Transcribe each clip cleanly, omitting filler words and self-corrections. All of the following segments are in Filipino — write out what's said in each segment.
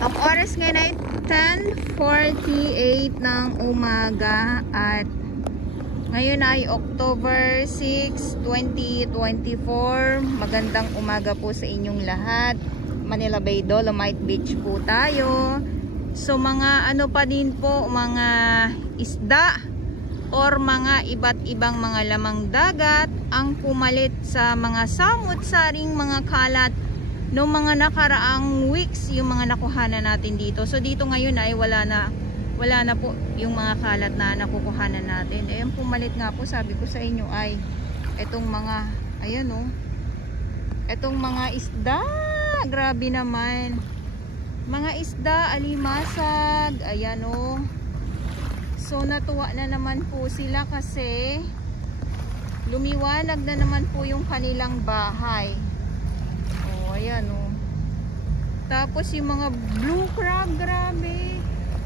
Ang oras ngayon ay 10:48 ng umaga at ngayon ay October 6, 2024. Magandang umaga po sa inyong lahat. Manila Bay Dolomite Beach po tayo. So mga ano pa din po, mga isda or mga iba't ibang mga lamang dagat ang pumalit sa mga samut-saring mga kalat noong mga nakaraang weeks, yung mga nakuhanan natin dito. So dito ngayon ay wala na po yung mga kalat na nakukuhanan natin. Eh yung pumalit nga po, sabi ko sa inyo ay etong mga, ayan o, etong mga isda, grabe naman. Mga isda, alimasag, ayan o. So natuwa na naman po sila kasi lumiwanag na naman po yung kanilang bahay. Ayan o. Tapos yung mga blue crab, grabe.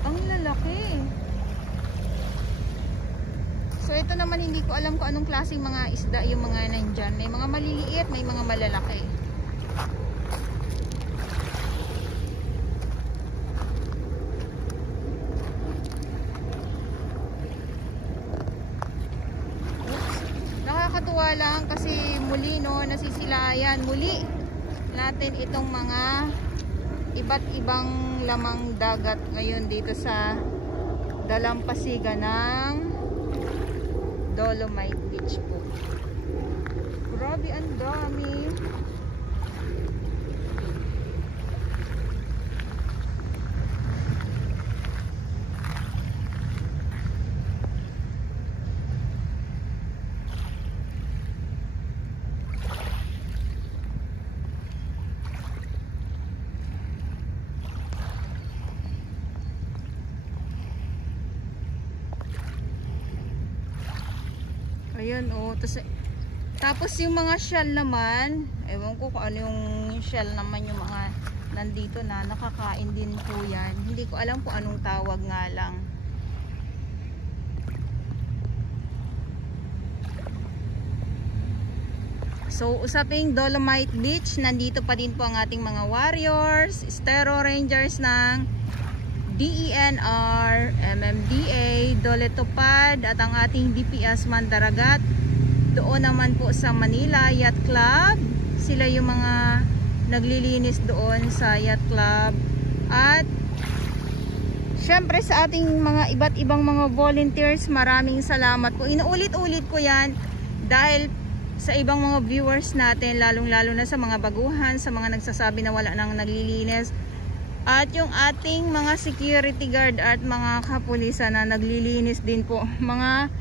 Ang lalaki. So ito naman hindi ko alam kung anong klaseng mga isda yung mga nandyan. May mga maliliit, may mga malalaki. Nakakatuwa lang kasi muli no, nasisilayan muli natin itong mga iba't ibang lamang dagat ngayon dito sa dalampasigan ng Dolomite Beach po. Grabe, ang dami. Ayun o. Tapos yung mga shell naman, ewan ko kung ano yung shell naman yung mga nandito na nakakain din po yan. Hindi ko alam kung anong tawag nga lang. So usaping Dolomite Beach, nandito pa din po ang ating mga warriors, Estero Rangers ng DENR, MMDA, Dole Tupad at ang ating DPS Mandaragat. Doon naman po sa Manila Yacht Club, sila yung mga naglilinis doon sa Yacht Club. At syempre sa ating mga iba't ibang mga volunteers, maraming salamat po. Inuulit-ulit ko yan dahil sa ibang mga viewers natin, lalong-lalo na sa mga baguhan, sa mga nagsasabi na wala nang naglilinis. At yung ating mga security guard at mga kapulisan na naglilinis din po. Mga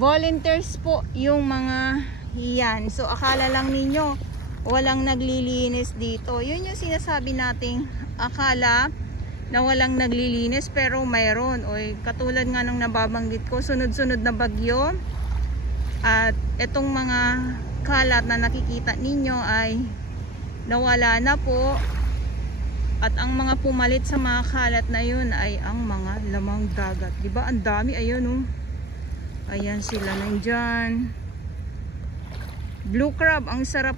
volunteers po yung mga yan. So akala lang ninyo walang naglilinis dito. Yun yung sinasabi nating akala na walang naglilinis pero mayroon. O katulad nga nung nababanggit ko, sunod-sunod na bagyo. At itong mga kalat na nakikita ninyo ay nawala na po. At ang mga pumalit sa mga kalat na yun ay ang mga lamang dagat. Diba? Ang dami. Ayun oh. Ayan sila nandyan. Blue crab. Ang sarap.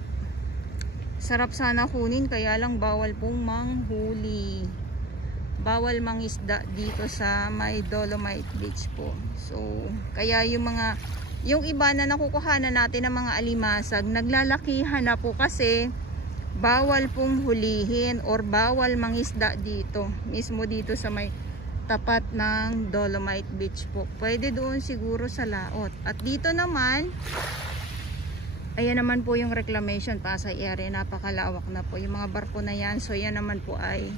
Sarap sana kunin. Kaya lang bawal pong manghuli. Bawal mangisda dito sa may Dolomite Beach po. So, kaya yung iba na nakukuhanan natin ng mga alimasag, naglalakihan na po kasi bawal pong hulihin or bawal mangisda dito. Mismo dito sa may tapat ng Dolomite Beach po. Pwede doon siguro sa laot. At dito naman, ayan naman po yung reclamation Pasay area. Napakalawak na po yung mga barko na yan. So yan naman po ay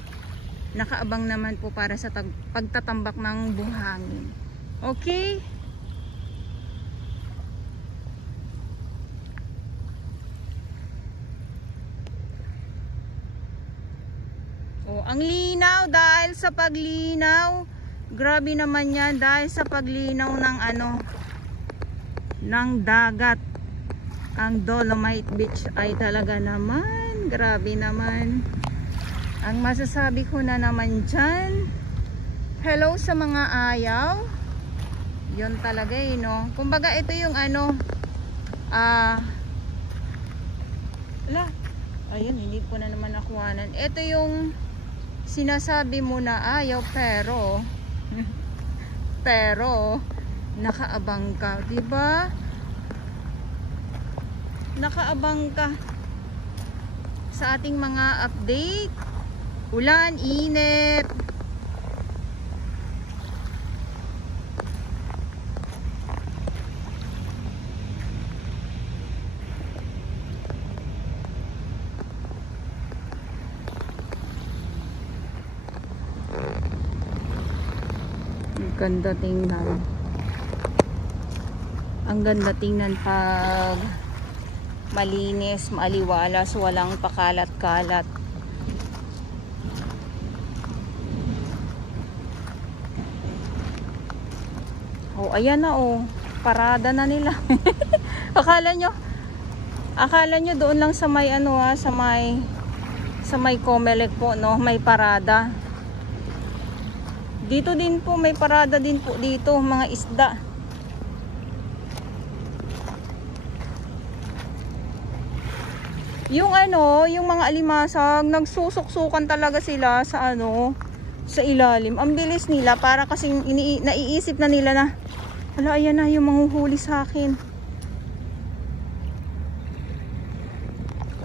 nakaabang naman po para sa pagtatambak ng buhangin. Okay? Ang linaw dahil sa paglinaw. Grabe naman yan dahil sa paglinaw ng ng dagat. Ang Dolomite Beach ay talaga naman. Grabe naman. Ang masasabi ko na naman dyan, hello sa mga ayaw. Yun talaga no. Kumbaga ito yung ayun, hindi ko na naman nakuhanan. Ito yung Sinasabi mo na ayaw pero nakaabang ka, 'di ba? Nakaabang ka sa ating mga update. Ulan, init. Ganda tingnan. Ang ganda tingnan pag malinis, maaliwalas, walang pakalat-kalat. Oh, ayan na oh. Parada na nila. Akala nyo doon lang sa may ano sa may Comelec po, no, may parada. Dito din po may parada din po dito, mga isda. Yung yung mga alimasag, nagsusuksukan talaga sila sa sa ilalim. Ang bilis nila, para kasing naiisip na nila na, hala, ayan na yung manghuhuli sa akin.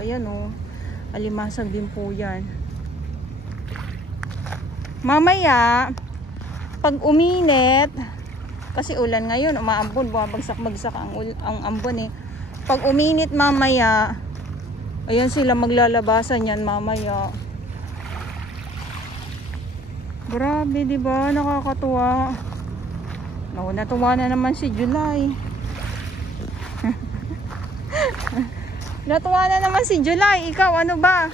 Ayan oh, alimasag din po yan. Mamaya, pag uminit, kasi ulan ngayon, umaambon, bumabagsak-bagsak ang ambon eh. Pag uminit mamaya, ayan sila maglalabasan yan mamaya. Grabe, di ba? Nakakatuwa. No, natuwa na naman si July. Natuwa na naman si July. Ikaw, ano ba?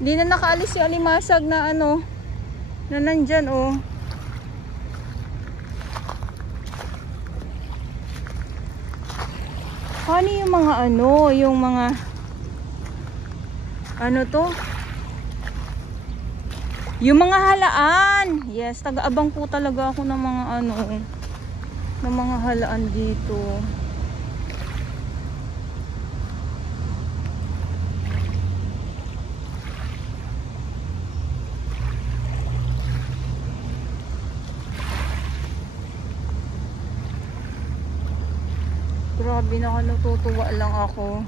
Hindi na nakaalis yung alimasag na na nandyan oh. Ano yung mga yung mga to? Yung mga halaan. Yes, taga-abang po talaga ako ng mga ng mga halaan dito. Grabe, natutuwa lang ako.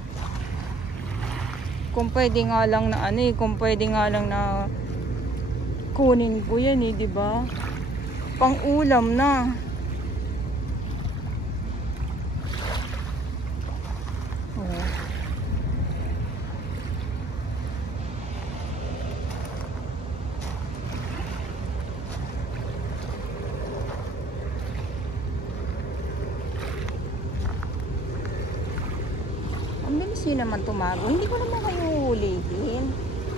Kung pwede nga lang na kung pwede nga lang na kunin ko yan di ba? Pang ulam na. Oh. Ang bilis nyo naman tumago. Hindi ko naman kayo huhulihin.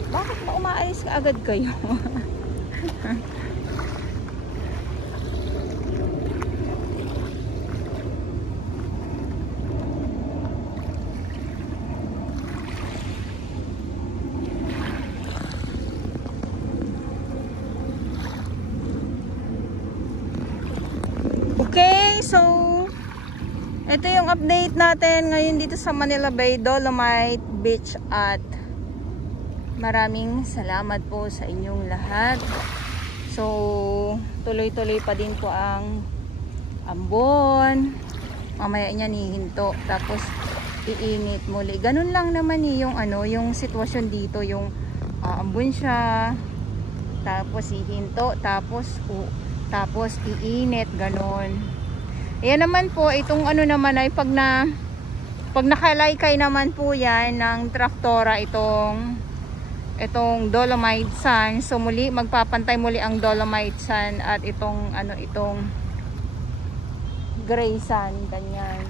Bakit ba umaalis ka agad kayo? Okay, so ito yung update natin ngayon dito sa Manila Bay, Dolomite Beach, at maraming salamat po sa inyong lahat. So tuloy-tuloy pa din po ang ambon. Mamaya niya hihinto, tapos iinit muli. Ganun lang naman yung yung sitwasyon dito, yung ambon siya, tapos hihinto, tapos iinit, ganun. Ayan naman po, itong naman ay pag nakalaykay naman po yan ng traktora itong Dolomite Sand. So muli magpapantay muli ang Dolomite Sand at itong itong gray sand, ganyan.